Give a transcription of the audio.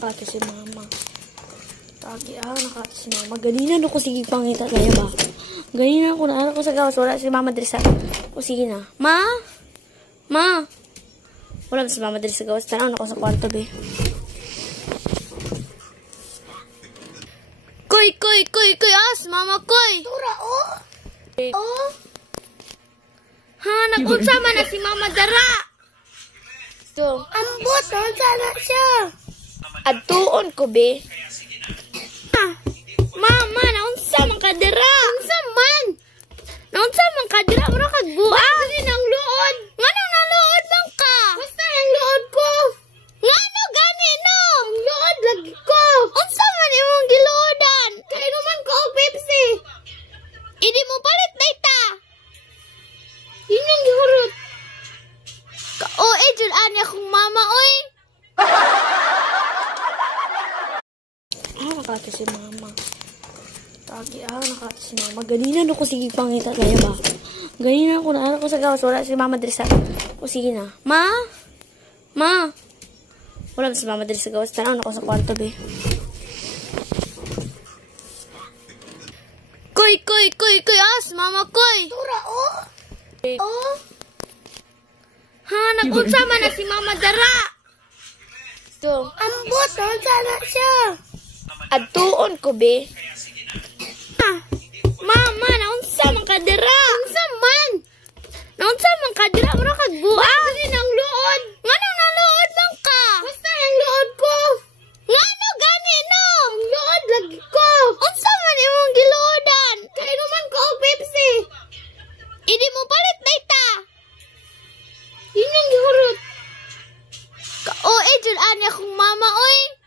nakato si mama. Tagi, nakato si mama. Ganina no ko sige pangita kaya ba? Ganina ko na ko sa gawas. Wala si mama diri sa... O sige na. Ma? Ma? Wala si mama diri sa gawas. Tanaw na ko sa kwarto, be. Koy! Si mama, koy! Tura, oh! Oh! Ha? Nag-unsama na si mama dara! So, Ambot! Sana siya! adtuon ko, be. Mama, naunsa man ka dira? Unsa man? Naunsa man ka dira? Mura ka guwa? Basta ng luod! Ngano na luod man ka? Basta ng luod ko! Ngano gani no? Ang luod lagi ko! Unsa man imong giluodan? Kaya naman ko og Pepsi! Idi mo palit data. Yun yung gihurot! Ka-oe jud ani akong mama oy. Nakato si mama. Tagi, nakato si mama. Ganina no ko sige pangita kaya ba? Ganina ko na ko sa gawas. Wala si mama diri sa... O sige na. Ma? Ma? Wala si mama diri sa gawas. Tanaw na ko sa kwarto, be. Koy! Si mama, koy! Tura, oh! Oh! Ha? Nag-unsama na si mama dara! So, Ambot! Sana siya! adtuon ko, be. Mama, naunsa man ka dira? Unsa man? Naunsa man ka dira? Mura ka guwa? Basta ng luod! Ngano na luod man ka? Basta ng luod ko! Ngano gani no? Ang luod lagi ko! Unsa man imong giluodan? Kaya naman ko og Pepsi! Idi mo palit data. Yun yung gihurot! Ka-oe jud ani akong mama oy.